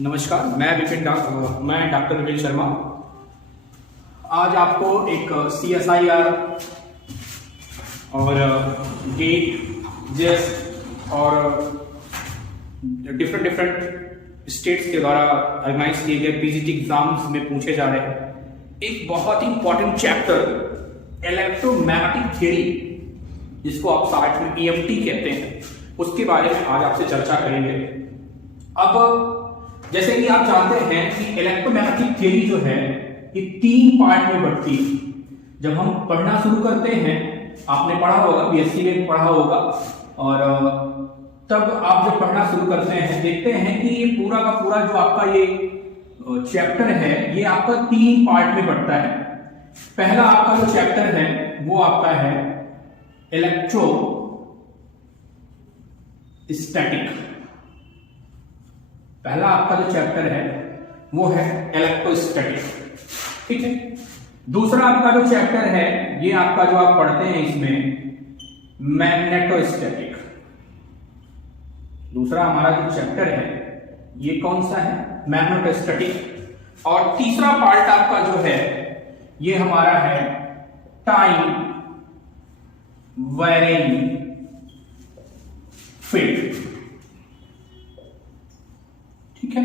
नमस्कार, मैं डॉक्टर विपिन शर्मा। आज आपको एक CSIR और गेट जेस और डिफरेंट स्टेट्स के द्वारा ऑर्गेनाइज किए गए PGT एग्जाम्स में पूछे जा रहे हैं एक बहुत ही इंपॉर्टेंट चैप्टर इलेक्ट्रोमैग्नेटिक थ्योरी, जिसको आप शार्ट में EMT कहते हैं, उसके बारे में आज आपसे चर्चा करेंगे। अब जैसे कि आप जानते हैं कि इलेक्ट्रोमैग्नेटिक थ्योरी जो है ये 3 पार्ट में बढ़ती है। जब हम पढ़ना शुरू करते हैं, आपने पढ़ा होगा, BSc में पढ़ा होगा, और तब आप जब पढ़ना शुरू करते हैं देखते हैं कि ये पूरा का पूरा जो आपका ये चैप्टर है ये आपका 3 पार्ट में बढ़ता है। पहला आपका जो चैप्टर है वो आपका है इलेक्ट्रोस्टैटिक। पहला आपका जो चैप्टर है वो है इलेक्ट्रोस्टैटिक, ठीक है। दूसरा आपका जो चैप्टर है ये आपका जो आप पढ़ते हैं इसमें मैग्नेटोस्टैटिक। दूसरा हमारा जो चैप्टर है ये कौन सा है? मैग्नेटोस्टैटिक। और तीसरा पार्ट आपका जो है ये हमारा है टाइम वेरिंग फील्ड, ठीक है।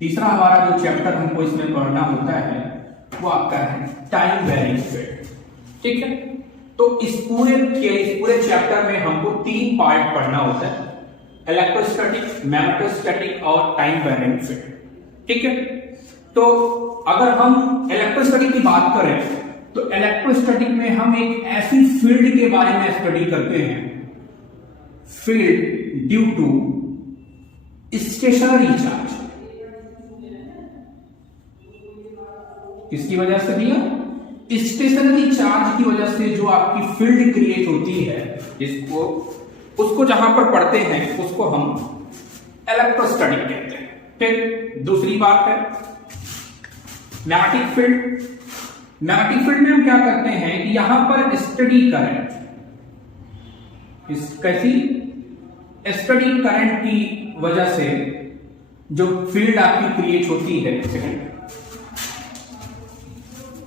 तीसरा हमारा जो चैप्टर हमको इसमें पढ़ना होता है वो आपका है टाइम वेरिंग फील्ड, ठीक है। तो इस पूरे चैप्टर में हमको 3 पार्ट पढ़ना होता है, इलेक्ट्रोस्टैटिक, मैग्नेटोस्टैटिक और टाइम वेरिंग फील्ड, ठीक है। तो अगर हम इलेक्ट्रोस्टैटिक की बात करें तो इलेक्ट्रोस्टैटिक में हम एक ऐसी फील्ड के बारे में स्टडी करते हैं, field due to stationary charge. किसकी वजह से भैया? स्टेशनरी चार्ज की वजह से जो आपकी फील्ड क्रिएट होती है, उसको जहां पर पढ़ते हैं उसको हम इलेक्ट्रोस्टैटिक कहते हैं। फिर दूसरी बात है मैग्नेटिक फील्ड। मैग्नेटिक फील्ड में हम क्या करते हैं कि यहां पर स्टडी करंट, कैसी स्टडी करंट की वजह से जो फील्ड आपकी क्रिएट होती है,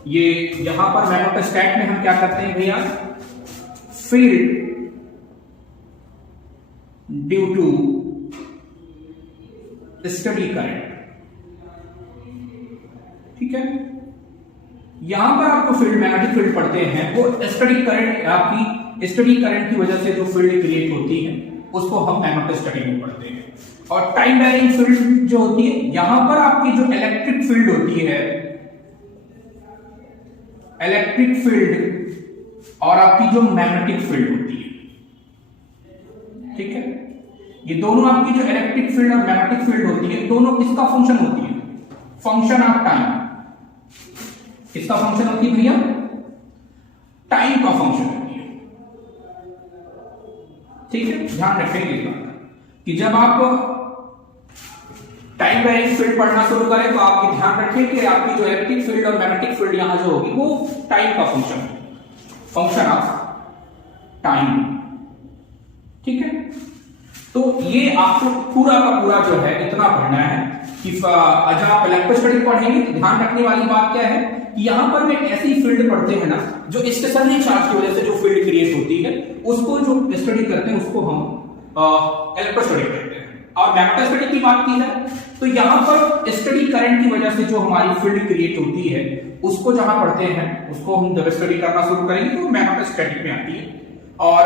ये यहां पर मैग्नेटोस्टैट में हम क्या करते हैं भैया? Field due to steady current, ठीक है। यहां पर आपको फील्ड, मैग्नेटिक फील्ड पढ़ते हैं, वो स्टडी करंट, आपकी स्टडी करंट की वजह से जो फील्ड क्रिएट होती है उसको हम मैग्नेटोस्टैटिक में पढ़ते हैं। और टाइम वेरिंग फील्ड जो होती है, यहां पर आपकी जो इलेक्ट्रिक फील्ड होती है, इलेक्ट्रिक फील्ड और आपकी जो मैग्नेटिक फील्ड होती है, ठीक है, ये दोनों आपकी जो इलेक्ट्रिक फील्ड और मैग्नेटिक फील्ड होती है, दोनों किसका फंक्शन होती है? Function of time. किसका फंक्शन होती है भैया? टाइम का फंक्शन होती है, ठीक है। ध्यान रखेंगे इस बात कि जब आप टाइम वेरिंग फील्ड पढ़ना शुरू करें तो आपकी ध्यान रखें कि आपकी जो इलेक्ट्रिक फील्ड और मैग्नेटिक फील्ड यहां जो होगी वो टाइम का फंक्शन है, फंक्शन ऑफ टाइम, ठीक है। तो ये आपको पूरा का पूरा जो है इतना पढ़ना है कि जब आप इलेक्ट्रोस्टैटिक पढ़ेंगे तो ध्यान रखने वाली बात क्या है कि यहां पर में ऐसी फील्ड पढ़ते हैं ना, जो स्टेशनरी चार्ज की वजह से जो फील्ड क्रिएट होती है उसको जो स्टडी करते हैं उसको हम इलेक्ट्रोस्टैटिक कहते हैं। और मैग्नेटोस्टैटिक की बात की है तो यहां पर स्टडी करंट की वजह से जो हमारी फील्ड क्रिएट होती है उसको जहां पढ़ते हैं उसको हम जब स्टडी करना शुरू करेंगे तो मैग्नेटोस्टैटिक में आती है। और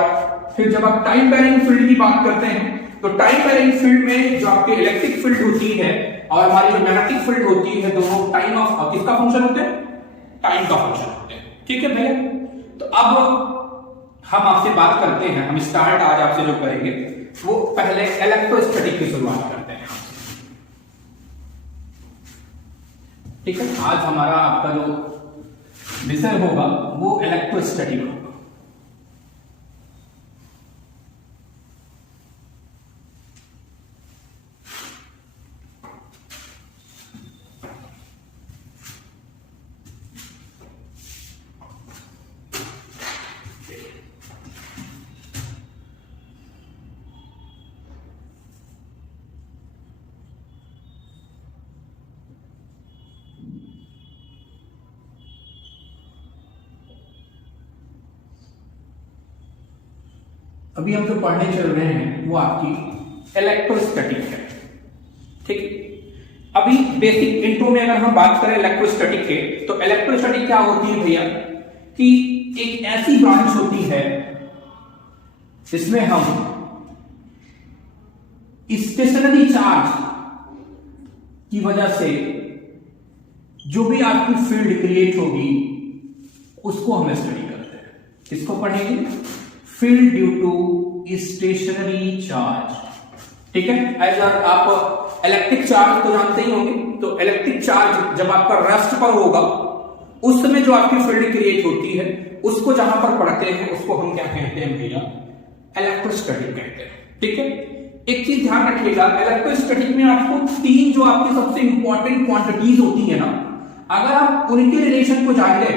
फिर जब आप टाइम वेरिंग फील्ड की बात करते हैं तो टाइम वेरिंग फील्ड में जो आपकी इलेक्ट्रिक फील्ड होती है और हमारी जो मैग्नेटिक फील्ड होती है, दोनों टाइम ऑफ किसका फंक्शन होते हैं? टाइम का फंक्शन होते हैं, ठीक है भैया। तो अब हम आपसे बात करते हैं, हम स्टार्ट आज आपसे जो करेंगे वो पहले इलेक्ट्रोस्टैटिक की शुरुआत करते हैं, ठीक है। आज हमारा आपका जो विषय होगा वो इलेक्ट्रोस्टैटिक होगा। अभी हम जो पढ़ने चल रहे हैं वो आपकी इलेक्ट्रोस्टैटिक है, ठीक। अभी बेसिक इंट्रो में अगर हम बात करें इलेक्ट्रोस्टैटिक के, तो इलेक्ट्रोस्टैटिक क्या होती है भैया कि एक ऐसी ब्रांच होती है जिसमें हम स्टेशनरी चार्ज की वजह से जो भी आपकी फील्ड क्रिएट होगी उसको हम स्टडी करते हैं। किसको पढ़ेंगे? Field due to stationary charge, ठीक है। ऐसा आप इलेक्ट्रिक चार्ज तो जानते ही होंगे, तो इलेक्ट्रिक चार्ज जब आपका रेस्ट पर होगा उस समय जो आपकी फील्ड क्रिएट होती है उसको जहां पर पढ़ते हैं उसको हम क्या कहते हैं भैया? इलेक्ट्रोस्टैटिक कहते हैं, ठीक है। एक चीज ध्यान रखिएगा, इलेक्ट्रोस्टैटिक में आपको तीन जो आपकी सबसे इंपॉर्टेंट क्वांटिटीज होती है ना, अगर आप उनके रिलेशन को जान ले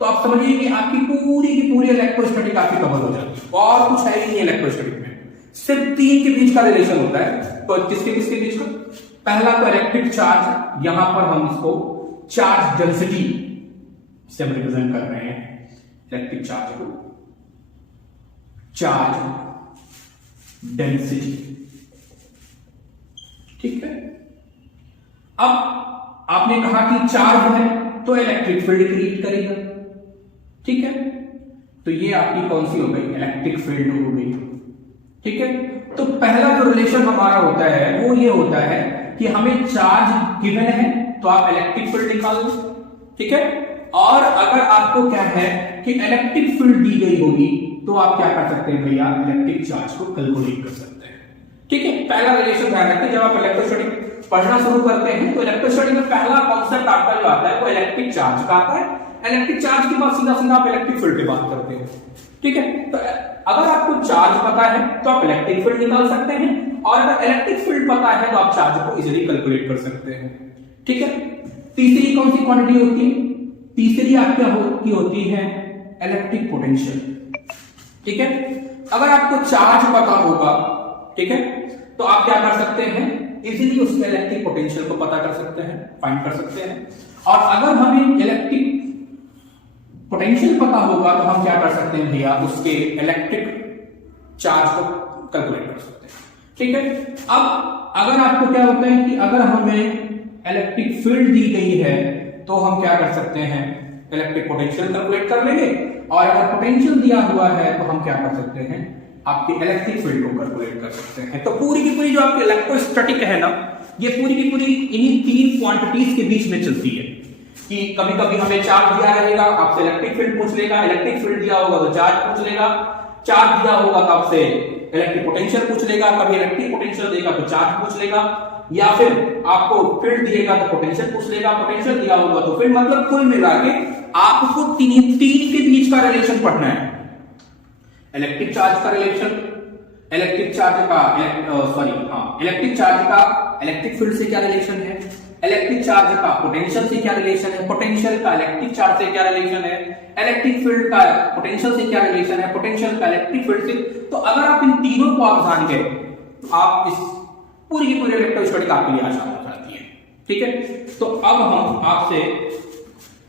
तो आप समझिए कि आपकी पूरी की पूरी इलेक्ट्रोस्टैटिक आपकी कवर हो जाती है। और कुछ है ही नहीं इलेक्ट्रोस्टैटिक में, सिर्फ तीन के बीच का रिलेशन होता है। तो किसके किसके बीच का? पहला तो इलेक्ट्रिक चार्ज, यहां पर हम इसको चार्ज डेंसिटी से रिप्रेजेंट कर रहे हैं, इलेक्ट्रिक चार्ज को चार्ज डेंसिटी, ठीक है। अब आपने कहा कि चार्ज है तो इलेक्ट्रिक फील्ड क्रिएट करेगा, ठीक है। तो ये आपकी कौन सी हो गई? इलेक्ट्रिक फील्ड हो गई, ठीक है। तो पहला जो रिलेशन हमारा होता है वो ये होता है कि हमें चार्ज गिवन है तो आप इलेक्ट्रिक फील्ड निकाल लो, ठीक है। और अगर आपको क्या है कि इलेक्ट्रिक फील्ड दी गई होगी तो आप क्या कर सकते हैं भैया? इलेक्ट्रिक चार्ज को कैलकुलेट कर सकते हैं, ठीक है। पहला रिलेशन ध्यान रखें, जब आप इलेक्ट्रोस्टैटिक पढ़ना शुरू करते हैं तो इलेक्ट्रोस्टैटिक में पहला कॉन्सेप्ट आपका जो आता है वो इलेक्ट्रिक चार्ज का आता है। इलेक्ट्रिक चार्ज के बाद सीधा सीधा आप इलेक्ट्रिक फील्ड की बात करते हो, ठीक है। तो अगर आपको चार्ज पता है तो आप इलेक्ट्रिक फील्ड निकाल सकते हैं, और अगर इलेक्ट्रिक फील्ड पता है तो आप चार्ज को इजीली कैलकुलेट कर सकते हैं, ठीक है। तीसरी कौन सी क्वांटिटी होती है? तीसरी आपकी होती है इलेक्ट्रिक पोटेंशियल, ठीक है। अगर आपको चार्ज पता होगा, ठीक है, तो आप क्या कर सकते हैं? इजीली उसके इलेक्ट्रिक पोटेंशियल को पता कर सकते हैं, फाइंड कर सकते हैं। और अगर हमें इलेक्ट्रिक पोटेंशियल पता होगा तो हम क्या कर सकते हैं भैया? उसके इलेक्ट्रिक चार्ज को कैलकुलेट कर सकते हैं, ठीक है। अब अगर आपको क्या होता है कि अगर हमें इलेक्ट्रिक फील्ड दी गई है तो हम क्या कर सकते हैं? इलेक्ट्रिक पोटेंशियल कैलकुलेट कर लेंगे, और अगर पोटेंशियल दिया हुआ है तो हम क्या कर सकते हैं? आपके इलेक्ट्रिक फील्ड को कैलकुलेट कर सकते हैं। तो पूरी की पूरी जो आपकी इलेक्ट्रोस्टैटिक है ना, ये पूरी की पूरी इन्हीं तीन क्वांटिटीज के बीच में चलती है। कि कभी कभी हमें चार्ज दिया रहेगा, आपसे इलेक्ट्रिक फील्ड पूछ लेगा, इलेक्ट्रिक फील्ड दिया होगा तो चार्ज पूछ लेगा, चार्ज दिया होगा तो आपसे इलेक्ट्रिक पोटेंशियल पूछ लेगा, कभी इलेक्ट्रिक पोटेंशियल देगा तो चार्ज पूछ लेगा, या फिर आपको फील्ड दिएगा तो पोटेंशियल पूछ लेगा, पोटेंशियल दिया होगा तो फील्ड। मतलब कुल मिला के आपको तीन के बीच का रिलेशन पढ़ना है। इलेक्ट्रिक चार्ज का रिलेशन, इलेक्ट्रिक चार्ज का इलेक्ट्रिक चार्ज का इलेक्ट्रिक फील्ड से क्या रिलेशन है, इलेक्ट्रिक चार्ज का पोटेंशियल से क्या रिलेशन है, पोटेंशियल का इलेक्ट्रिक चार्ज से क्या रिलेशन है, इलेक्ट्रिक फील्ड का पोटेंशियल से क्या रिलेशन है, पोटेंशियल का इलेक्ट्रिक फील्ड से। तो अगर आप इन तीनों को आप जान गए तो आप इस पूरी की पूरी इलेक्ट्रोस्टैटिक आपके लिए आसान हो जाती है, ठीक है। तो अब हम आपसे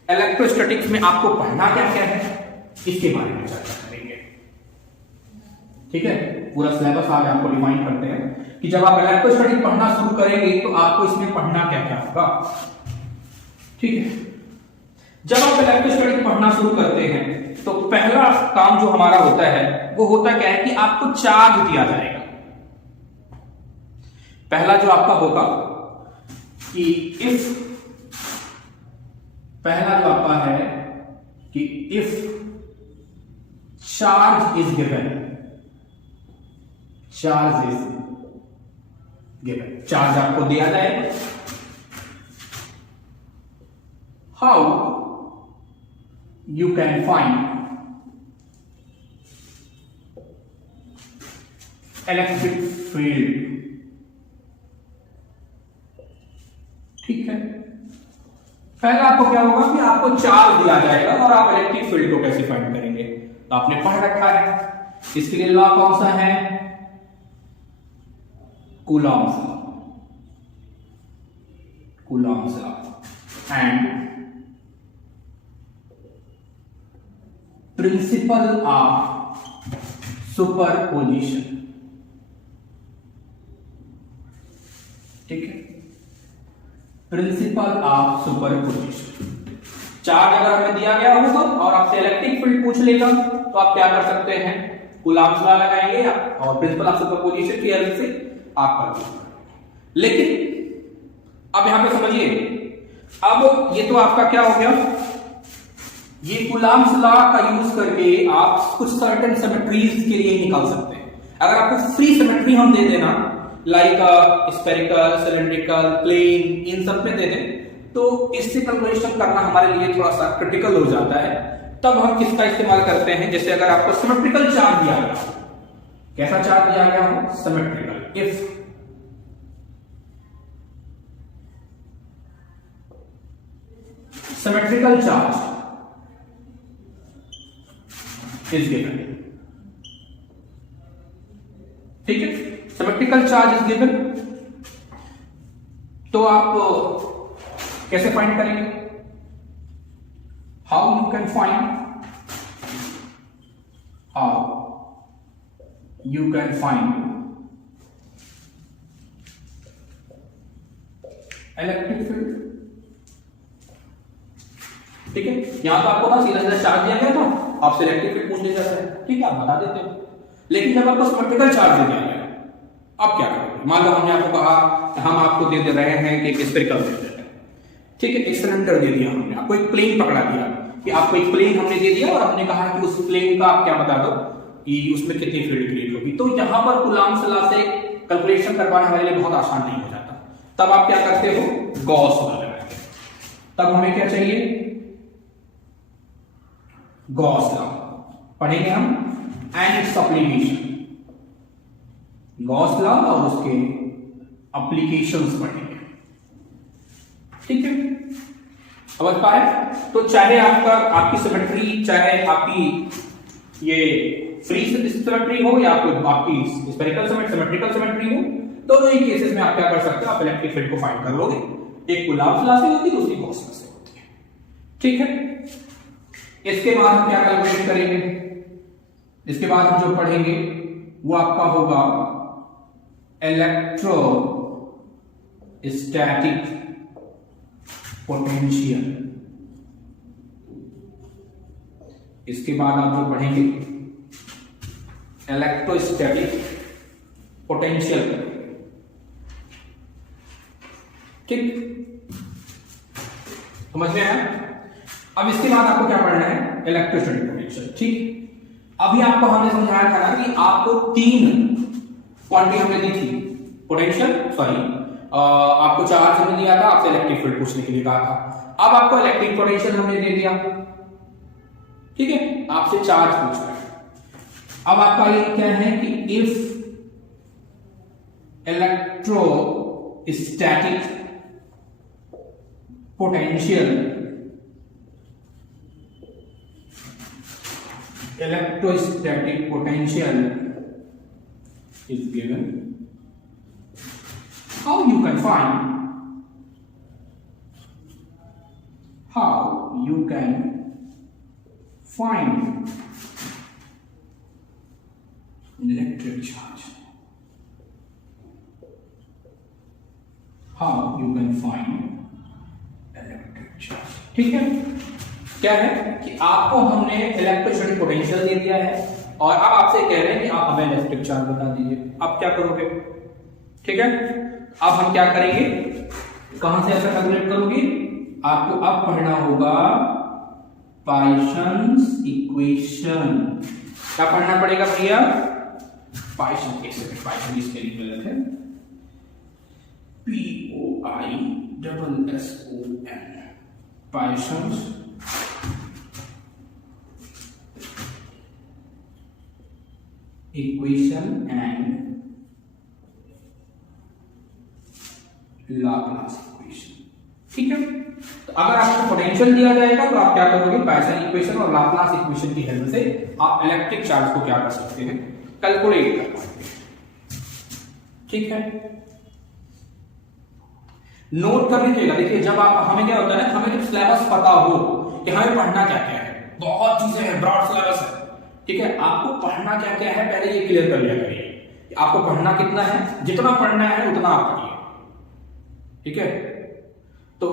इलेक्ट्रोस्टैटिक्स में आपको पढ़ना क्या क्या है इसके बारे में चर्चा करेंगे, ठीक है। पूरा सिलेबस आज आपको डिफाइन करते हैं कि जब आप इलेक्ट्रोस्टैटिक पढ़ना शुरू करेंगे तो आपको इसमें पढ़ना क्या क्या होगा, ठीक है। जब आप इलेक्ट्रोस्टैटिक पढ़ना शुरू करते हैं तो पहला काम जो हमारा होता है वो होता क्या है कि आपको चार्ज दिया जाएगा। पहला जो आपका होगा कि इफ, पहला जो आपका है कि if charge is given, charge is given, charge आपको दिया जाएगा, how you can find electric field, ठीक है। पहला आपको क्या होगा कि आपको चार्ज दिया जाएगा और आप इलेक्ट्रिक फील्ड को कैसे फाइंड करेंगे तो आपने पढ़ रखा है। इसके लिए लॉ कौन सा है? Coulomb's law, Coulomb's law and principle of superposition, ठीक है, प्रिंसिपल ऑफ सुपरपोजिशन। चार्ज अगर हमें दिया गया होगा और आपसे इलेक्ट्रिक फील्ड पूछ लेगा तो आप क्या कर सकते हैं, कूलॉम्स लॉ लगाएंगे और प्रिंसिपल ऑफ सुपरपोजिशन की हेल्प से आप कर सकते। लेकिन अब यहां पे समझिए, अब ये तो आपका क्या हो गया, ये कूलॉम्स लॉ का यूज करके आप कुछ सर्टेन सिमेट्रीज के लिए निकाल सकते हैं। अगर आपको फ्री सिमेट्री हम दे देना, लाइक स्फेरिकल, सिलेंड्रिकल, प्लेन, इन सब में दे दें, तो इससे कैलकुलेशन करना हमारे लिए थोड़ा सा क्रिटिकल हो जाता है। तब हम किसका इस्तेमाल करते हैं, जैसे अगर आपको सिमेट्रिकल चार्ज दिया गया, कैसा चार्ज दिया गया हो, symmetrical, if symmetrical charge is given, ठीक है, सिमेट्रिकल चार्ज इज गिवन, तो आप कैसे फाइंड करेंगे, how you can find, electric field, ठीक है। यहां तो आपको ना सीधा सीधा चार्ज दिया गया था, आपसे इलेक्ट्रिक फील्ड पूछ लिया जाता है, ठीक है, आप बता देते हो। लेकिन जब आपको सिमेट्रिकल चार्ज दिया गया, अब क्या करोगे, मान लो हमने आपको कहा, हम आपको दे रहे हैं कि एक स्फेरिकल दे रहे हैं, ठीक है, एक सिलेंडर दे दिया हमने, आपको एक प्लेन पकड़ा दिया कि आपको एक प्लेन हमने दे दिया और हमने कहा कि उस प्लेन का आप क्या बता दो कि उसमें कितनी फील्ड क्रिएट होगी। तो यहां पर कूलॉम्स लॉ से कैलकुलेशन करवाना हमारे लिए बहुत आसान नहीं हो जाता। तब आप क्या करते हो, गॉस लॉ लगाते हो। तब हमें क्या चाहिए, गॉस लॉ पढ़ेंगे हम and its application, Gauss law और उसके एप्लीकेशंस पढ़ेंगे, ठीक है, समझ पाए। तो चाहे आपकी सिमेट्री, चाहे आपकी ये फ्री सिमेट्री हो या कोई आपकी स्फेरिकल सिमेट्रिकल सिमेट्री हो, दोनों ही केसेस में आप क्या कर सकते हो, आप इलेक्ट्रिक फील्ड को फाइंड कर लोगे। एक कूलॉम्स लॉ से होती है, दूसरी गॉस लॉ से होती है, ठीक है। इसके बाद हम क्या कैलकुलेट करेंगे, इसके बाद हम जो पढ़ेंगे वो आपका होगा इलेक्ट्रोस्टैटिक पोटेंशियल। इसके बाद आप जो पढ़ेंगे इलेक्ट्रोस्टैटिक पोटेंशियल, ठीक, समझ में आया। अब इसके बाद आपको क्या पढ़ना है, इलेक्ट्रोस्टैटिक पोटेंशियल, ठीक। अभी आपको हमने समझाया था ना कि आपको तीन क्वांटिटी हमने दी थी, पोटेंशियल, सॉरी आपको चार्ज हमने दिया था, आपसे इलेक्ट्रिक फील्ड पूछने के लिए कहा था। अब आपको इलेक्ट्रिक पोटेंशियल हमने दे दिया, ठीक है, आपसे चार्ज पूछ रहा है। अब आपका ये क्या है कि if electrostatic potential is given, how you can find electric charge, ठीक है। क्या है कि आपको हमने इलेक्ट्रोस्टैटिक पोटेंशियल दे दिया है और अब आपसे कह रहे हैं कि आप हमें इलेक्ट्रिक चार्ज बता दीजिए। अब क्या करोगे, ठीक है, अब हम क्या करेंगे, कहां से ऐसा कैलकुलेट करोगे, आपको अब पढ़ना होगा पॉइसन्स इक्वेशन। क्या पढ़ना पड़ेगा भैया, पॉइसन, पॉइसन इसके लिए गलत है, POISSON, Poisson's equation and Laplace equation, ठीक है। तो अगर आपको पोटेंशियल दिया जाएगा तो आप क्या करोगे, पॉइसन इक्वेशन और लाप्लास इक्वेशन की हेल्प से आप इलेक्ट्रिक चार्ज को क्या कर सकते हैं, कैलकुलेट कर पाएंगे, ठीक है। नोट कर लीजिएगा, देखिए जब आप, हमें क्या होता है, हमें जब सिलेबस पता हो कि हमें पढ़ना क्या क्या है, बहुत चीजें हैं, ब्रॉड सिलेबस है, ठीक है, आपको पढ़ना क्या क्या है पहले ये क्लियर कर लिया करिए। आपको पढ़ना कितना है, जितना पढ़ना है उतना आप पढ़िए, ठीक है। तो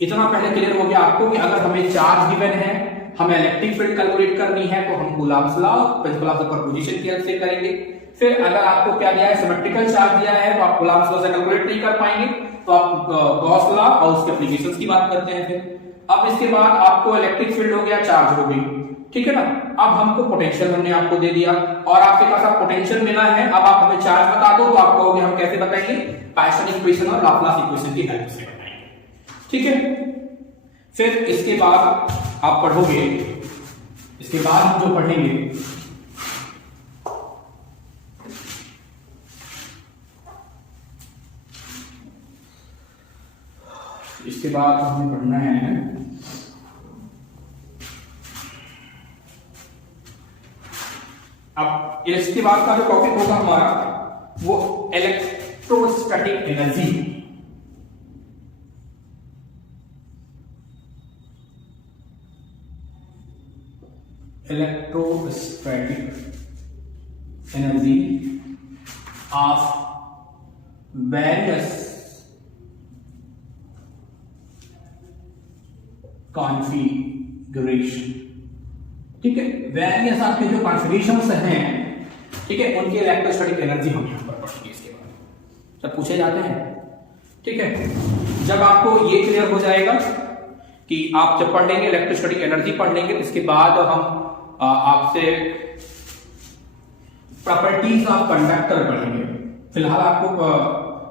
इतना पहले क्लियर हो गया आपको कि अगर हमें चार्ज गिवन है, हमें इलेक्ट्रिक फील्ड कैलकुलेट करनी है, तो हम Coulomb's law, principle of superposition की हेल्प से करेंगे। फिर अगर आपको क्या दिया है, सिमेट्रिकल चार्ज दिया है, तो आप कूलम्ब्स लॉ से कैलकुलेट नहीं कर पाएंगे, तो आप गॉस लॉ और उसके एप्लीकेशंस की बात करते हैं। फिर अब इसके बाद आपको इलेक्ट्रिक फील्ड हो गया, चार्ज हो गई, ठीक है ना। अब हमको पोटेंशियल हमने आपको दे दिया और आपके पास आप पोटेंशियल मिला है, अब आप हमें चार्ज बता दो, तो आप कहोगे हम कैसे बताएंगे, पाइसन इक्वेशन और लाप्लास इक्वेशन की हेल्प से बताएंगे, ठीक है। फिर इसके बाद आप पढ़ोगे, इसके बाद हम जो पढ़ेंगे इसके बाद हमें पढ़ना है अब इसके बाद का जो टॉपिक होगा हमारा वो electrostatic energy. Electrostatic energy of various configuration, ठीक है। वेरियस आपके जो कॉन्फ़िगरेशंस हैं, ठीक है, उनकी इलेक्ट्रोस्टैटिक एनर्जी हम यहां पर पढ़ेंगे। इसके बाद सब पूछे जाते हैं, ठीक है। जब आपको ये क्लियर हो जाएगा कि आप जब पढ़ लेंगे इलेक्ट्रोस्टैटिक एनर्जी पढ़ लेंगे, तो इसके बाद हम आपसे प्रॉपर्टीज ऑफ कंडक्टर पढ़ेंगे। फिलहाल आपको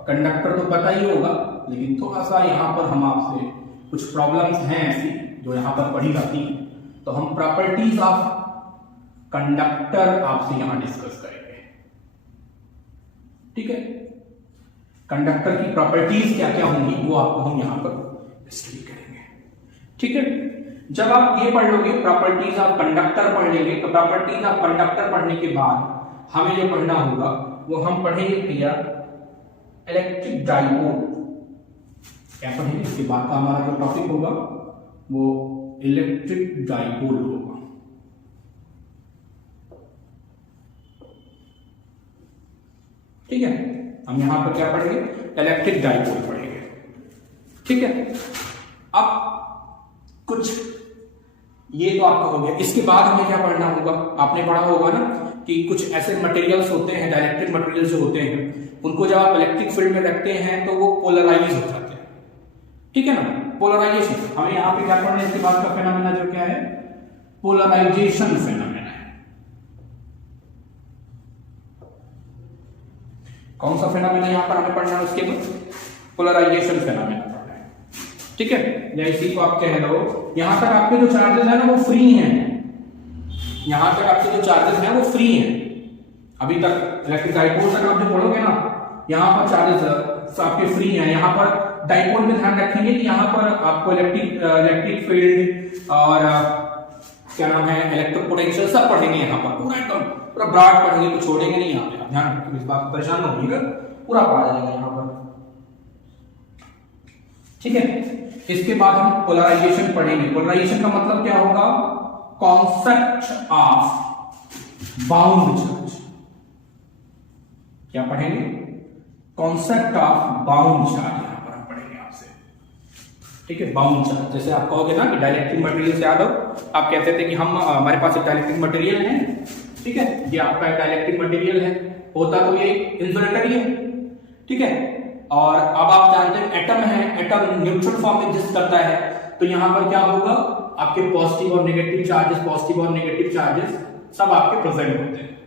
कंडक्टर तो पता ही होगा, लेकिन थोड़ा सा यहां पर हम आपसे कुछ प्रॉब्लम्स हैं ऐसी जो यहां पर पढ़ी जाती हैं, तो हम प्रॉपर्टीज ऑफ कंडक्टर आपसे यहां डिस्कस करेंगे, ठीक है। कंडक्टर की प्रॉपर्टीज क्या क्या होंगी वो आपको हम यहां पर स्टडी करेंगे, ठीक है। जब आप ये पढ़ लोगे, प्रॉपर्टीज ऑफ कंडक्टर पढ़ लेंगे, तो प्रॉपर्टीज ऑफ कंडक्टर पढ़ने के बाद हमें जो पढ़ना होगा वो हम पढ़ेंगे भैया इलेक्ट्रिक डाइपोल। क्या पढ़ेंगे, इसके बाद का हमारा जो टॉपिक होगा वो इलेक्ट्रिक डाइपोल होगा, ठीक है। हम यहां पर क्या पढ़ेंगे, इलेक्ट्रिक डाइपोल पढ़ेंगे, ठीक है। अब कुछ ये तो आपका हो गया। इसके बाद हमें क्या पढ़ना होगा, आपने पढ़ा होगा ना कि कुछ ऐसे मटेरियल्स होते हैं, डाइलेक्ट्रिक मटेरियल्स जो होते हैं, उनको जब आप इलेक्ट्रिक फील्ड में रखते हैं तो वो पोलराइज हो जाते हैं, ठीक है ना। पोलराइजेशन हमें यहां पे क्या पढ़ना है, इसके बाद का फेनोमेना जो क्या है, पोलराइजेशन फेनोमेना है। कौन सा फेनोमेना यहां पर हमें पढ़ना है, उसके बाद पोलराइजेशन फेनोमेना पढ़ना है, ठीक है। या इसी को आप कह लो, यहां तक आपके जो चार्जेस है ना वो फ्री हैं, यहां तक आपके जो चार्जेस हैं वो फ्री हैं। अभी तक इलेक्ट्रिक डाइपोल तक आप जो पढ़ोगे ना, यहां पर चार्जेस आपके फ्री हैं। यहां पर डाइपोल में ध्यान रखेंगे कि यहां पर आपको इलेक्ट्रिक फील्ड और क्या नाम है, इलेक्ट्रिक पोटेंशियल सब पढ़ेंगे यहां पर, पूरा एकदम पूरा ब्रॉड पढ़ेंगे, कुछ छोड़ेंगे नहीं। यहाँ पे ध्यान रखिए, इस बात परेशान हो होइएगा, पूरा पढ़ा जाएगा यहां पर, ठीक है। इसके बाद हम पोलराइजेशन पढ़ेंगे। पोलराइजेशन का मतलब क्या होगा, कॉन्सेप्ट ऑफ बाउंड चार्ज। क्या पढ़ेंगे, कॉन्सेप्ट ऑफ बाउंड चार्ज यहां पर हम पढ़ेंगे आपसे, ठीक है। बाउंड चार्ज, जैसे आप कहोगे ना कि डाइलेक्ट्रिक मटेरियल से याद हो, आप कहते थे कि हम हमारे पास एक डाइलेक्ट्रिक मटेरियल है, ठीक है, ये आपका एक डाइलेक्ट्रिक मटेरियल है, होता तो ये इंसुलेटर ही है, ठीक है। और अब आप जानते हैं एटम है, एटम न्यूट्रल फॉर्म में एग्जिस्ट करता है, तो यहां पर क्या होगा, आपके पॉजिटिव और नेगेटिव चार्जेस, पॉजिटिव और नेगेटिव चार्जेस सब आपके प्रेजेंट होते हैं,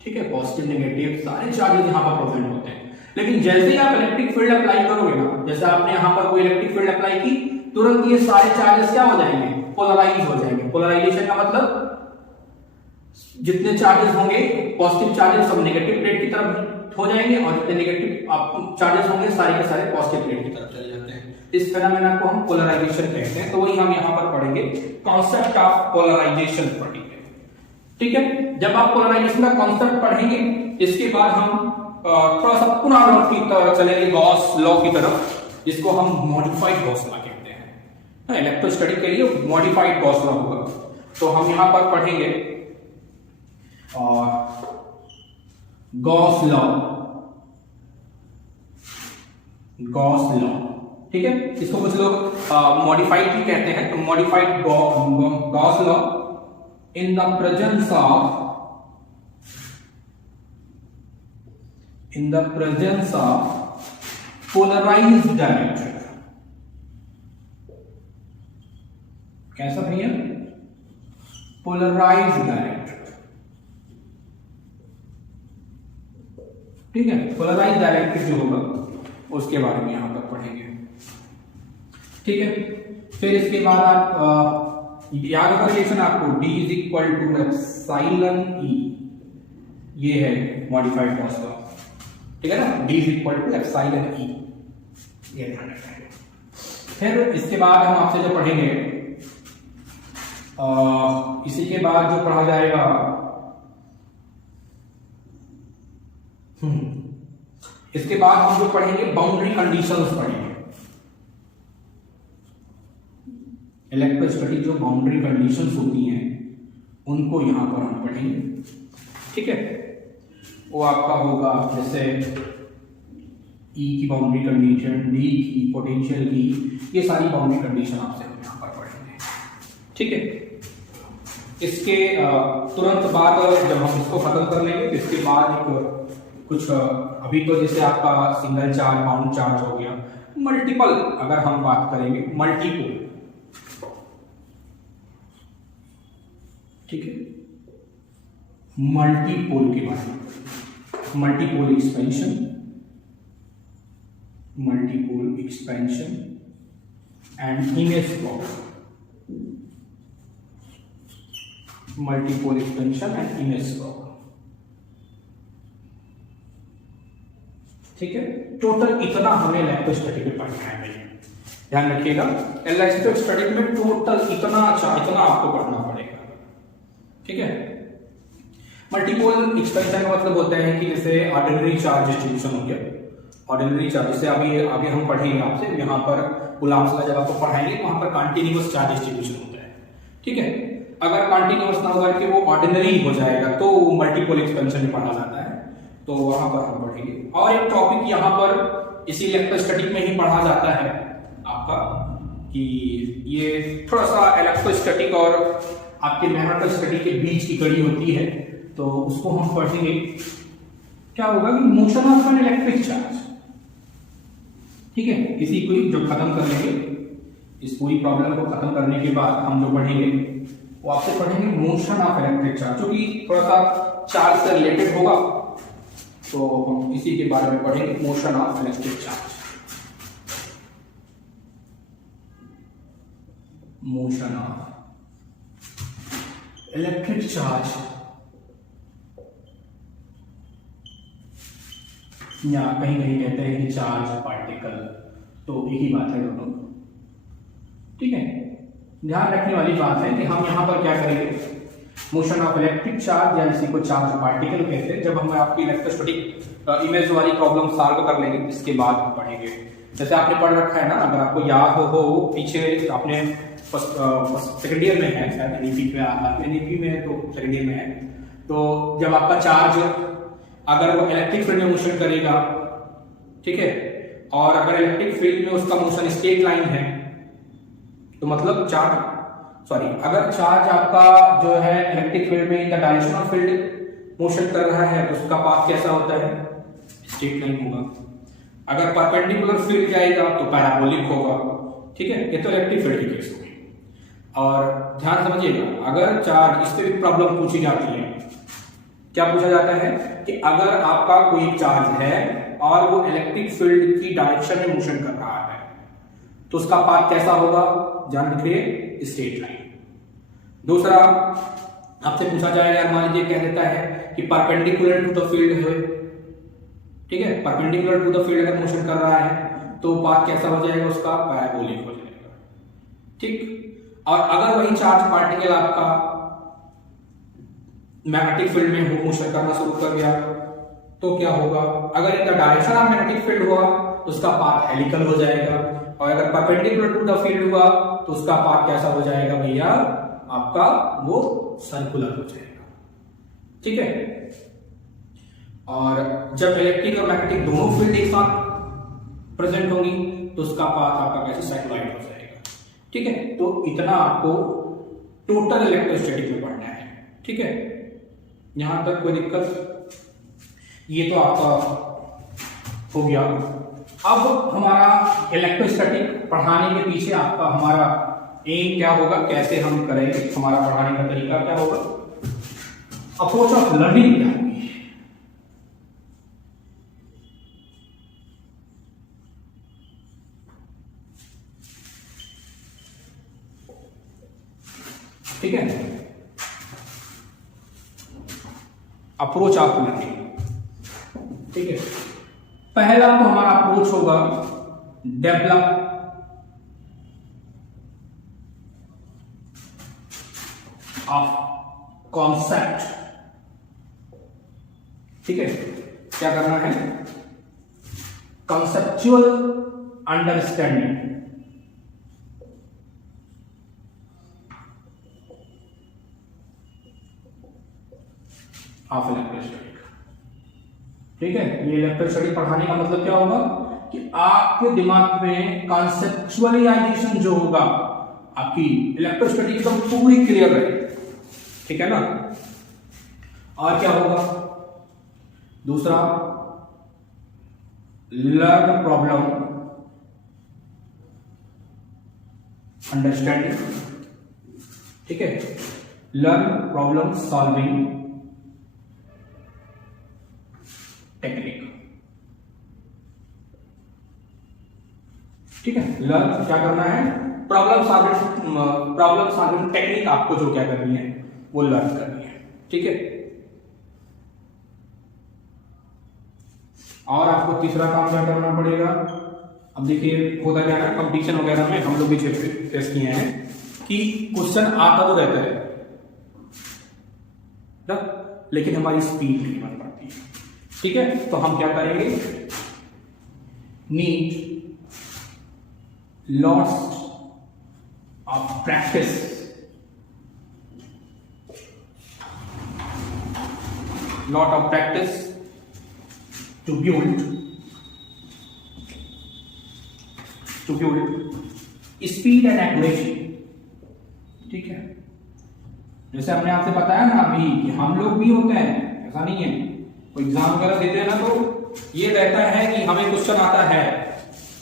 ठीक है। पॉजिटिव नेगेटिव सारे चार्जेस यहां पर प्रेजेंट होते हैं। लेकिन जैसे ही आप इलेक्ट्रिक फील्ड अप्लाई करोगे ना, जैसे आपने यहां पर कोई इलेक्ट्रिक फील्ड अप्लाई की, तुरंत ये सारे चार्जेस क्या हो जाएंगे, पोलराइज हो जाएंगे। पोलराइजेशन का मतलब जितने चार्जेस होंगे, पॉजिटिव चार्जेस सब नेगेटिव प्लेट की तरफ हो जाएंगे, और जितने नेगेटिव चार्जेस होंगे सारे के सारे पॉजिटिव प्लेट की तरफ चले जाते हैं। इस फेनोमेना को हम पोलराइजेशन कहते हैं। तो वही हम यहां पर पढ़ेंगे, कॉन्सेप्ट ऑफ पोलराइजेशन पढ़ेंगे, ठीक है। जब आप पोलराइजेशन का कॉन्सेप्ट पढ़ेंगे, इसके बाद हम थोड़ा सा पुनः लॉ की तरफ चलेंगे, गॉस लॉ की तरफ, जिसको हम मॉडिफाइड गॉस लॉ कहते हैं, इलेक्ट्रोस्टैटिक के लिए मॉडिफाइड गॉस लॉ होगा। तो हम यहां पर पढ़ेंगे गॉस लॉ, ठीक है। इसको कुछ लोग मॉडिफाइड भी कहते हैं। तो modified Gauss law in the presence of polarized dielectric. कैसा भैया? पोलराइज्ड डायरेक्ट्रिक, ठीक है। पोलराइज्ड डायरेक्ट्रिक जो होगा उसके बारे में यहां पर पढ़ेंगे, ठीक है। फिर इसके बाद आप याद होगा रिलेशन आपको D is equal to epsilon E, ये है मॉडिफाइड गॉस लॉ, ठीक है ना। D is equal to epsilon E, ये ध्यान रखना है। फिर इसके बाद हम आपसे जो पढ़ेंगे इसी के बाद जो पढ़ा जाएगा इसके बाद हम जो पढ़ेंगे बाउंड्री कंडीशंस पढ़ेंगे। इलेक्ट्रोस्टैटिक जो बाउंड्री कंडीशंस होती हैं उनको यहां पर हम पढ़ेंगे, ठीक है। वो आपका होगा जैसे E की बाउंड्री कंडीशन, D की, पोटेंशियल की, ये सारी बाउंड्री कंडीशन आपसे हम यहां पर पढ़ेंगे, ठीक है। इसके तुरंत बाद जब हम इसको खत्म कर लेंगे तो इसके बाद एक कुछ अभी तो जैसे आपका सिंगल चार्ज, बाउंड चार्ज हो गया, मल्टीपल अगर हम बात करेंगे मल्टीपोल, ठीक है। मल्टीपोल के बारे में, multipole expansion and image box, multipole expansion and image box, ठीक है। टोटल इतना हमें इलेक्ट्रोस्टैटिक में पढ़ना है भाई, ध्यान रखिएगा। इलेक्ट्रोस्टैटिक में टोटल इतना आपको पढ़ना पड़ेगा, ठीक है। मल्टीपोल एक्सपेंशन का मतलब होता है कि जैसे ऑर्डिनरी चार्ज डिस्ट्रीब्यूशन हो गया, ऑर्डिनरी चार्ज जैसे अभी आगे हम पढ़ेंगे आपसे, यहाँ पर कूलम्ब्स का जब आपको पढ़ाएंगे तो वहां पर कंटीन्यूअस चार्ज डिस्ट्रीब्यूशन होता है, ठीक है। अगर कंटीन्यूअस ना होकर के वो ऑर्डिनरी हो जाएगा तो वो मल्टीपोल एक्सपेंशन में पढ़ा जाता है, तो वहां पर हम पढ़ेंगे। और एक टॉपिक यहाँ पर इसी इलेक्ट्रोस्टैटिक में ही पढ़ा जाता है आपका, कि ये थोड़ा सा इलेक्ट्रोस्टैटिक और आपके मैग्नेटोस्टैटिक के बीच की कड़ी होती है, तो उसको हम पढ़ेंगे। क्या होगा कि motion of an electric charge, ठीक है। इसी को जो खत्म कर लेंगे, इस पूरी प्रॉब्लम को खत्म करने के बाद हम जो पढ़ेंगे वो आपसे पढ़ेंगे मोशन ऑफ इलेक्ट्रिक चार्ज, जो कि थोड़ा सा चार्ज से रिलेटेड होगा, तो हम इसी के बारे में पढ़ेंगे, motion of electric charge, motion of electric charge, या कहीं कहीं कहते हैं कि चार्ज पार्टिकल, तो एक ही बात है दोनों, ठीक है। ध्यान रखने वाली बात है कि हम यहां पर क्या करेंगे, मोशन ऑफ इलेक्ट्रिक चार्ज या इसी को चार्ज पार्टिकल कहते हैं। जब हम आपकी इलेक्ट्रोस्टैटिक इमेज वाली प्रॉब्लम सॉल्व कर लेंगे इसके बाद हम पढ़ेंगे। जैसे आपने पढ़ रखा है ना, अगर आपको याद हो पीछे आपने सेकेंड ईयर में है शायद, एनईपी में आता है, एनईपी में है तो सेकेंड ईयर में है, तो जब आपका चार्ज अगर वो इलेक्ट्रिक फील्ड में मोशन करेगा, ठीक है, और अगर इलेक्ट्रिक फील्ड में उसका मोशन स्ट्रेट लाइन है, तो मतलब अगर चार्ज आपका जो है इलेक्ट्रिक फील्ड में in the direction of field motion कर रहा है तो उसका पाथ कैसा होता है, स्ट्रेट लाइन होगा। अगर परपेंडिकुलर फील्ड जाएगा तो पैराबोलिक होगा, ठीक है। ये तो इलेक्ट्रिक फील्ड की केस होगी। और ध्यान समझिएगा, अगर चार्ज, इस पे भी प्रॉब्लम पूछी जाती है, क्या पूछा जाता है कि अगर आपका कोई चार्ज है और वो इलेक्ट्रिक फील्ड की डायरेक्शन में मोशन कर रहा है तो उसका पाथ कैसा होगा, ध्यान रखिए, स्ट्रेट लाइन। दूसरा आपसे पूछा जाएगा, मान लीजिए कह देता है कि परपेंडिकुलर टू द फील्ड है, ठीक है, परपेंडिकुलर टू द फील्ड अगर मोशन कर रहा है तो पाथ कैसा हो जाएगा, उसका पैराबोलिक हो जाएगा, ठीक। और अगर वही चार्ज पार्टिकल आपका मैग्नेटिक फील्ड में मोशन करना शुरू कर गया तो क्या होगा, अगर इनका डायरेक्शन ऑफ मैग्नेटिक फील्ड हुआ तो उसका पाथ हेलिकल हो जाएगा, और अगर परपेंडिकुलर टू द फील्ड हुआ तो उसका पाथ कैसा हो जाएगा भैया, आपका वो सर्कुलर हो जाएगा। ठीक है, और जब इलेक्ट्रिक और मैग्नेटिक दोनों फील्ड एक साथ प्रेजेंट होंगी तो उसका पाथ आपका कैसे साइक्लॉइड हो जाएगा। ठीक है, तो इतना आपको टोटल इलेक्ट्रोस्टैटिक में पढ़ना है। ठीक है, यहां तक कोई दिक्कत? ये तो आपका हो गया। अब हमारा इलेक्ट्रोस्टैटिक पढ़ाने के पीछे आपका हमारा एम क्या होगा, कैसे हम करेंगे, हमारा पढ़ाने का तरीका क्या होगा, अप्रोच ऑफ लर्निंग क्या होगी। ठीक है, अप्रोच ऑफ लर्निंग। ठीक है, पहला तो हमारा अप्रोच होगा डेवलप ऑफ कॉन्सेप्ट। ठीक है, क्या करना है, कॉन्सेप्चुअल अंडरस्टैंडिंग ऑफ इलेक्ट्रोस्टैटिक। ठीक है, ये इलेक्ट्रोस्टैटिक पढ़ाने का मतलब क्या होगा कि आपके दिमाग में कॉन्सेप्चुअलाइजेशन जो होगा आपकी इलेक्ट्रोस्टैटिक एकदम पूरी क्लियर रहे। ठीक है ना, और क्या होगा दूसरा, लर्न प्रॉब्लम अंडरस्टैंडिंग। ठीक है, लर्न प्रॉब्लम सॉल्विंग टेक्निक। ठीक है, लर्न क्या करना है, प्रॉब्लम सॉल्विंग टेक्निक आपको जो क्या करनी है वो लर्न करनी है। ठीक है, और आपको तीसरा काम क्या करना पड़ेगा। अब देखिए होता क्या है, कंपटीशन वगैरह में हम लोग भी फेस किए हैं कि क्वेश्चन आता तो रहता है ना, लेकिन हमारी स्पीड नहीं बन पाती है। ठीक है, तो हम क्या करेंगे, need lots of practice, lot of practice to build speed and accuracy। ठीक है, जैसे हमने आपसे बताया ना अभी कि हम लोग भी होते हैं, ऐसा नहीं है, कोई एग्जाम वगैरह देते हैं ना तो ये रहता है कि हमें क्वेश्चन आता है।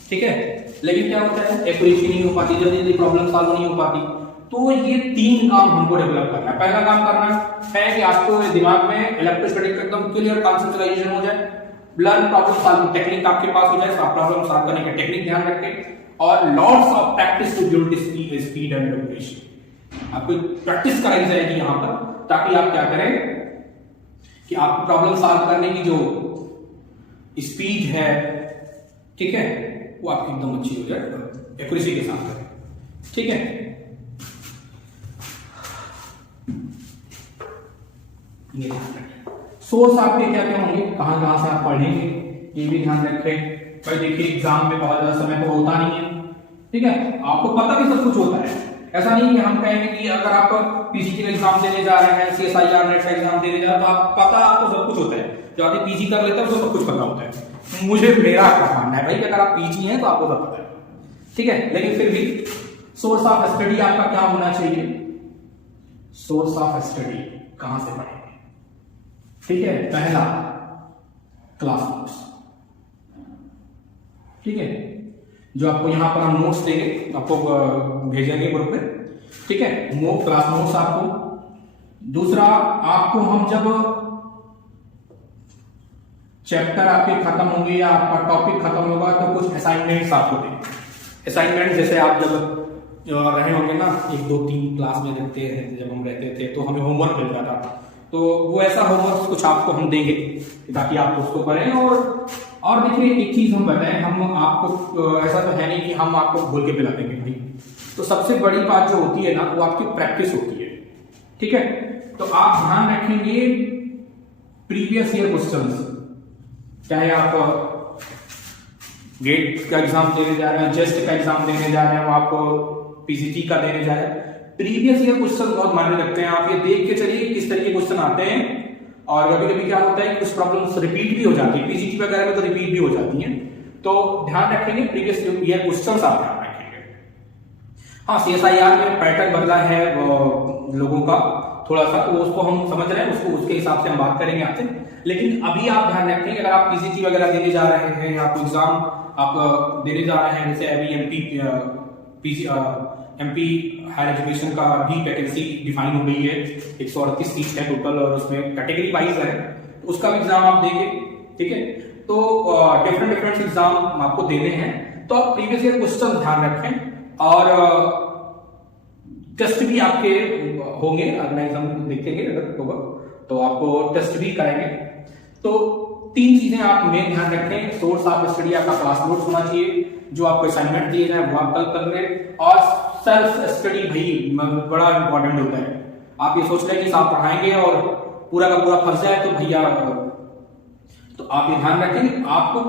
ठीक है, लेकिन क्या होता है, एक्यूरेसी नहीं हो पाती, जल्दी जल्दी प्रॉब्लम सॉल्व नहीं हो पाती। तो ये तीन काम हमको डेवलप करना है। पहला काम करना है कि आपको दिमाग में इलेक्ट्रोस्टैटिक का एकदम क्लियर कॉन्सेप्चुअलाइजेशन हो जाए, लर्न प्रॉब्लम सॉल्विंग टेक्निक आपके पास हो जाए, आप प्रॉब्लम सॉल्व करने के टेक्निक ध्यान रखें, और lots of practice to build speed and accuracy. आपको प्रैक्टिस कराई जाएगी यहां पर, ताकि आप क्या करें कि आप प्रॉब्लम सॉल्व करने की जो स्पीड है, ठीक है, वो आपकी एकदम अच्छी हो जाए, एक्यूरेसी के साथ करें। ठीक है, सोर्स आपके क्या क्या होंगे, कहां कहां से आप पढ़ेंगे, ये भी ध्यान रखें। भाई देखिए एग्जाम में बहुत ज्यादा समय तो होता नहीं है। ठीक है, आपको पता भी सब कुछ होता है, ऐसा नहीं कि हम कहेंगे कि अगर आप पीजी का एग्जाम देने जा रहे हैं, सीएसआईआर नेट का एग्जाम देने जा रहे हैं, तो आप पता आपको सब कुछ होता है। जो आदमी पीजी कर लेता है उसको सब कुछ पता होता है। मुझे मेरा क्या मानना है भाई, अगर आप पीजी हैं तो आपको सब पता है। ठीक है, लेकिन फिर भी सोर्स ऑफ स्टडी आपका क्या होना चाहिए, सोर्स ऑफ स्टडी कहां से पढ़ेंगे। ठीक है, पहला क्लास नोट्स। ठीक है, जो आपको यहां पर हम नोट्स देंगे, आपको भेजेंगे ग्रुप में। ठीक है, क्लास नोट्स आपको। दूसरा, आपको हम जब चैप्टर आपके खत्म होंगे या आपका टॉपिक खत्म होगा तो कुछ असाइनमेंट्स आपको देंगे। असाइनमेंट जैसे आप जब रहे होंगे ना 1 2 3 क्लास में रहते हैं, जब हम रहते थे तो हमें होमवर्क मिलता था, तो वो ऐसा होमवर्क कुछ आपको हम देंगे ताकि आप उसको करें। और देखिए एक चीज हम बताएं, हम आपको ऐसा तो है नहीं कि हम आपको घोल के पिला देंगे भाई। तो सबसे बड़ी बात जो होती है ना, वो आपकी प्रैक्टिस होती है। ठीक है, तो आप ध्यान रखेंगे प्रीवियस ईयर क्वेश्चंस, चाहे आप गेट का एग्जाम देने जा रहे हैं, जेस्ट का एग्जाम देने जा रहे हैं, आपको पीसीटी का देने जा रहे हैं, प्रीवियस ईयर क्वेश्चन बहुत मायने रखते हैं। आप ये देख के चलिए किस तरीके क्वेश्चन आते हैं। और कभी कभी क्या होता है कि कुछ प्रॉब्लम्स रिपीट भी हो जाती है, पीसीटी वगैरह में तो रिपीट भी हो जाती हैं, तो ध्यान रखेंगे प्रीवियस ईयर क्वेश्चंस आप ध्यान रखेंगे। हाँ, सीएसआईआर में पैटर्न बदला है लोगों का थोड़ा सा, तो उसको हम समझ रहे हैं, उसके हिसाब से हम बात करेंगे आपसे। लेकिन अभी आप ध्यान रखेंगे, अगर आप पीसीटी वगैरह देने जा रहे हैं या कोई एग्जाम आप देने जा रहे हैं, जैसे अभी एमपी हायर एजुकेशन का भी वैकेंसी डिफाइन हो गई है, 138 सीट है टोटल और उसमें कैटेगरी वाइज है, तो उसका भी एग्जाम आप देंगे, ठीक है। तो डिफरेंट एग्जाम आपको देने हैं, तो आप प्रीवियस ईयर क्वेश्चन ध्यान रखें और टेस्ट भी आपके होंगे, अगला एग्जाम देखेंगे अगर होगा तो आपको टेस्ट भी कराएंगे। तो 3 चीजें आप मेन ध्यान रखें, सोर्स ऑफ स्टडी आपका क्लास नोट्स होना चाहिए, जो आपको असाइनमेंट दिए जाए वो आप कल कर लें, और सेल्फ स्टडी भाई बड़ा इंपॉर्टेंट होता है। आप ये सोच रहे हैं कि साहब पढ़ाएंगे और पूरा का पूरा फंस जाए तो भैया, तो आप ये ध्यान रखें आपको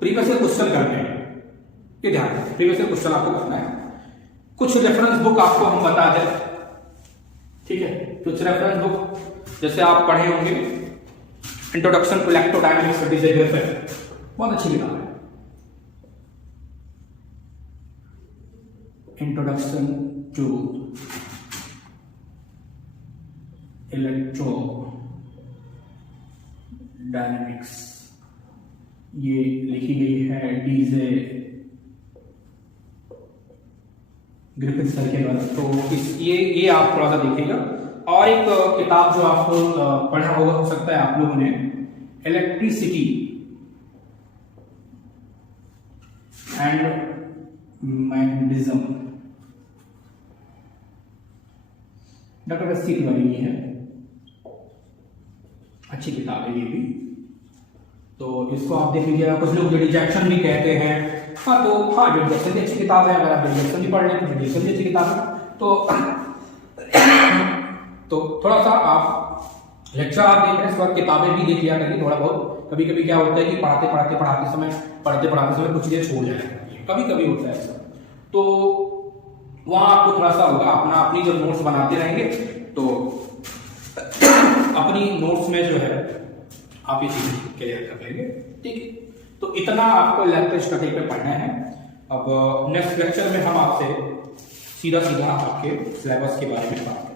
प्रीवियस ईयर क्वेश्चन करने हैं, ये ध्यान रखें प्रीवियस ईयर क्वेश्चन आपको करना है। कुछ रेफरेंस बुक आपको हम बता दें, ठीक है। कुछ रेफरेंस बुक जैसे आप पढ़े होंगे, introduction to electrodynamic studies a Griffith, बहुत अच्छी किताब है। इंट्रोडक्शन टू इलेक्ट्रो डायनामिक्स, ये लिखी गई है डीजे ग्रिफिथ सर के द्वारा। तो ये आप थोड़ा सा देखिएगा। और एक किताब जो आपको पढ़ा होगा, हो सकता है आप लोगों ने, electricity and magnetism, doctor S C Tiwari की है, अच्छी किताब है ये भी, तो इसको आप देख लीजिएगा। कुछ लोग जेडी जैक्सन भी कहते हैं, हाँ तो हाँ जेडी जैक्सन भी अच्छी किताब है, अगर आप जेडी जैक्सन भी पढ़ लें तो जेडी जैक्सन भी अच्छी किताब है। तो थोड़ा सा आप लेक्चर आप देख रहे हैं, इस बार किताबें भी देख लिया करिए थोड़ा बहुत। कभी कभी क्या होता है कि पढ़ाते समय कुछ चीजें छोड़ जाए, कभी कभी होता है ऐसा, तो वहां आपको थोड़ा सा होगा अपनी जब नोट्स बनाते रहेंगे तो अपनी नोट्स में जो है आप ये चीजें क्लियर कर लेंगे, ठीक है। तो इतना आपको इलेक्ट्रिक स्टडी पे पढ़ना है। अब नेक्स्ट लेक्चर में हम आपसे सीधा आपके सिलेबस के बारे में बात